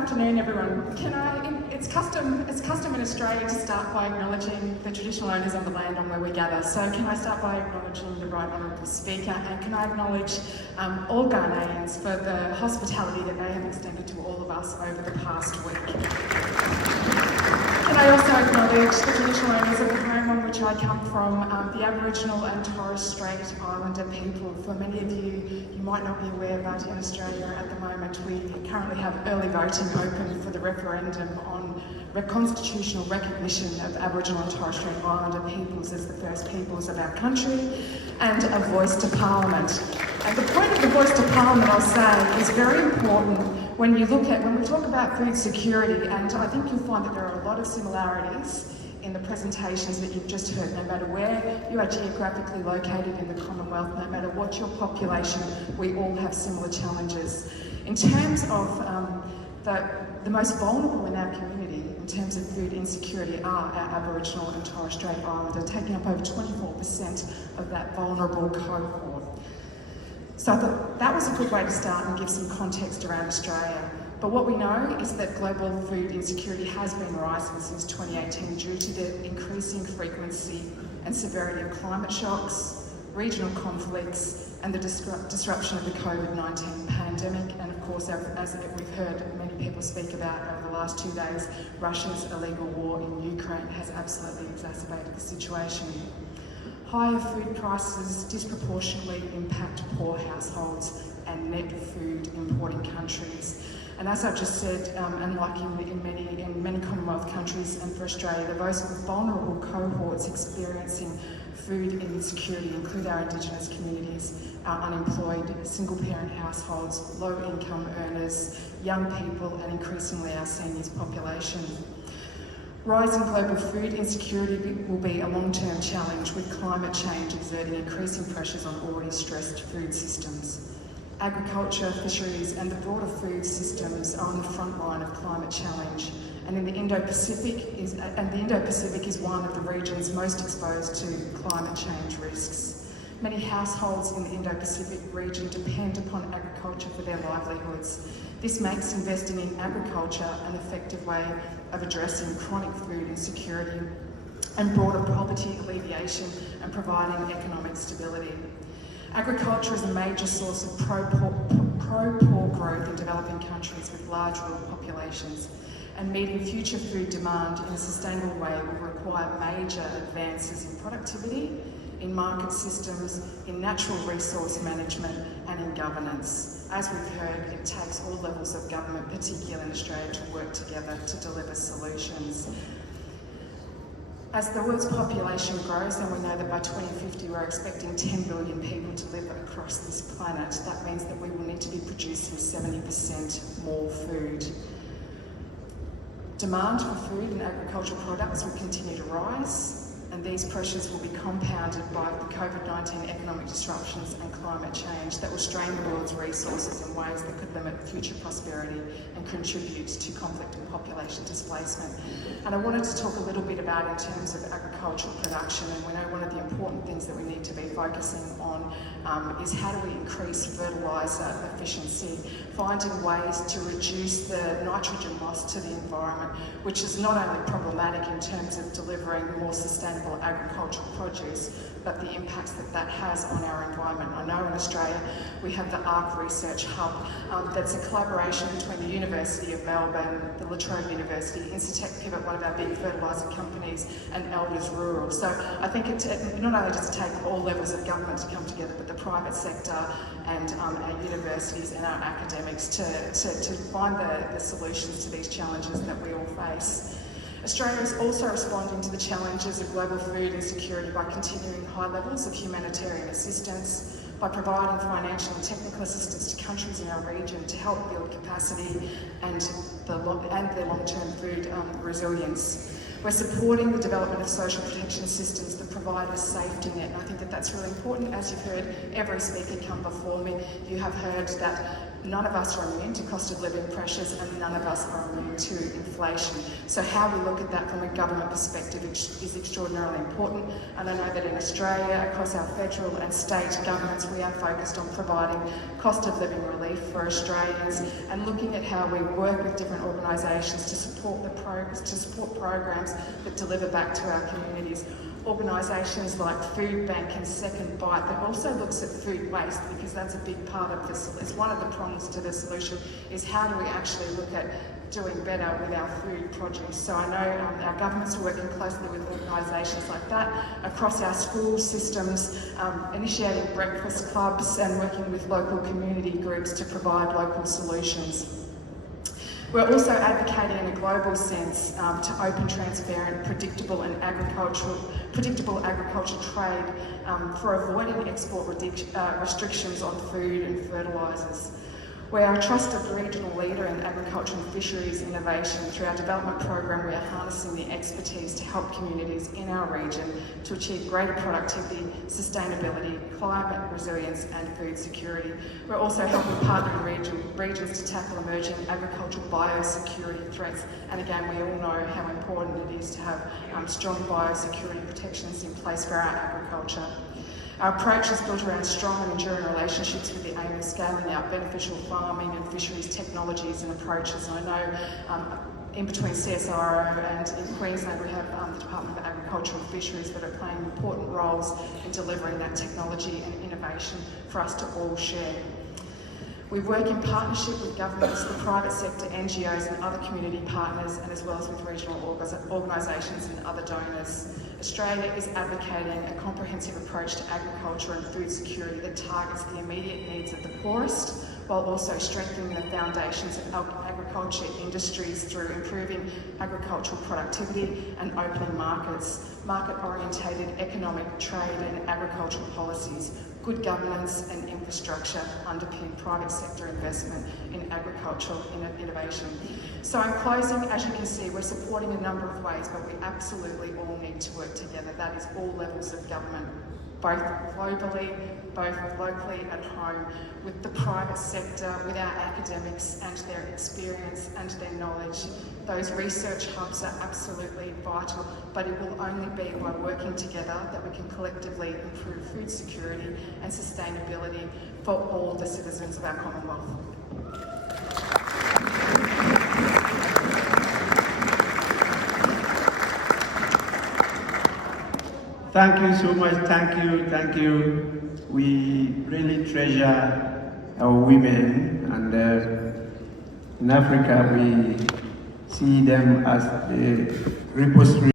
afternoon, everyone. It's custom in Australia to start by acknowledging the traditional owners of the land on where we gather. So can I start by acknowledging the Right Honourable Speaker, and can I acknowledge all Ghanaians for the hospitality that they have extended to all of us over the past week. Can I also acknowledge the traditional owners of the home on which I come from, the Aboriginal and Torres Strait Islander people. For many of you, you might not be aware, but in Australia at the moment we currently have early voting open for the referendum on constitutional recognition of Aboriginal and Torres Strait Islander peoples as the first peoples of our country and a voice to Parliament. And the point of the voice to Parliament, I'll say, is very important when we talk about food security, and I think you'll find that there are a lot of similarities in the presentations that you've just heard. No matter where you are geographically located in the Commonwealth, no matter what your population, we all have similar challenges. In terms of the most vulnerable in our community in terms of food insecurity are our Aboriginal and Torres Strait Islander, taking up over 24% of that vulnerable cohort. So I thought that was a good way to start and give some context around Australia. But what we know is that global food insecurity has been rising since 2018 due to the increasing frequency and severity of climate shocks, regional conflicts, and the disruption of the COVID-19 pandemic. And of course, as we've heard many people speak about over the last 2 days, Russia's illegal war in Ukraine has absolutely exacerbated the situation. Higher food prices disproportionately impact poor households and net food importing countries. And as I've just said, and like in many Commonwealth countries and for Australia, the most vulnerable cohorts experiencing food insecurity include our Indigenous communities, our unemployed, single-parent households, low-income earners, young people, and increasingly our seniors population. Rising global food insecurity will be a long-term challenge, with climate change exerting increasing pressures on already stressed food systems. Agriculture, fisheries, and the broader food systems are on the front line of climate challenge, and the Indo-Pacific is one of the regions most exposed to climate change risks. Many households in the Indo-Pacific region depend upon agriculture for their livelihoods. This makes investing in agriculture an effective way of addressing chronic food insecurity and broader poverty alleviation and providing economic stability. Agriculture is a major source of pro-poor growth in developing countries with large rural populations, and meeting future food demand in a sustainable way will require major advances in productivity, in market systems, in natural resource management, and in governance. As we've heard, it takes all levels of government, particularly in Australia, to work together to deliver solutions. As the world's population grows, and we know that by 2050 we're expecting 10 billion people to live across this planet, that means that we will need to be producing 70% more food. Demand for food and agricultural products will continue to rise, and these pressures will be compounded by the COVID-19 economic disruptions and climate change that will strain the world's resources in ways that could limit future prosperity and contribute to conflict and population displacement. And I wanted to talk a little bit about in terms of agricultural production, and we know one of the important things that we need to be focusing on is how do we increase fertiliser efficiency, finding ways to reduce the nitrogen loss to the environment, which is not only problematic in terms of delivering more sustainable agricultural produce, but the impacts that that has on our environment. I know in Australia we have the ARC Research Hub that's a collaboration between the University of Melbourne, the La Trobe University, Incitec Pivot, one of our big fertiliser companies, and Elders Rural. So I think it not only does it take all levels of government to come together, but the private sector and our universities and our academics to find the solutions to these challenges that we all face. Australia is also responding to the challenges of global food insecurity by continuing high levels of humanitarian assistance, by providing financial and technical assistance to countries in our region to help build capacity and their long-term food resilience. We're supporting the development of social protection systems that provide a safety net, and I think that that's really important. As you've heard every speaker come before me, you have heard that None of us are immune to cost of living pressures, and none of us are immune to inflation. So how we look at that from a government perspective is extraordinarily important, and I know that in Australia, across our federal and state governments, we are focused on providing cost of living relief for Australians and looking at how we work with different organisations to support programs that deliver back to our communities. Organisations like Food Bank and Second Bite that also looks at food waste, because that's a big part of this. It's one of the prongs to the solution, is how do we actually look at doing better with our food produce. So I know our governments are working closely with organisations like that across our school systems, initiating breakfast clubs and working with local community groups to provide local solutions. We're also advocating in a global sense to open, transparent, predictable agricultural trade for avoiding export restrictions on food and fertilisers. We're a trusted regional leader in agriculture and fisheries innovation. Through our development program, we are harnessing the expertise to help communities in our region to achieve greater productivity, sustainability, climate resilience and food security. We're also helping partnering regions to tackle emerging agricultural biosecurity threats. And again, we all know how important it is to have strong biosecurity protections in place for our agriculture. Our approach is built around strong and enduring relationships with the aim of scaling out beneficial farming and fisheries technologies and approaches. And I know in between CSIRO and in Queensland we have the Department of Agriculture and Fisheries that are playing important roles in delivering that technology and innovation for us to all share. We work in partnership with governments, the private sector, NGOs and other community partners, and as well as with regional organisations and other donors. Australia is advocating a comprehensive approach to agriculture and food security that targets the immediate needs of the poorest, while also strengthening the foundations of agriculture industries through improving agricultural productivity and opening markets, market-orientated economic, trade and agricultural policies. Good governance and infrastructure underpin private sector investment in agricultural innovation. So in closing, as you can see, we're supporting a number of ways, but we absolutely all need to work together. That is all levels of government, both globally, both locally at home, with the private sector, with our academics and their experience and their knowledge. Those research hubs are absolutely vital, but it will only be by working together that we can collectively improve food security and sustainability for all the citizens of our Commonwealth. Thank you so much, thank you. We really treasure our women, and in Africa we see them as the repository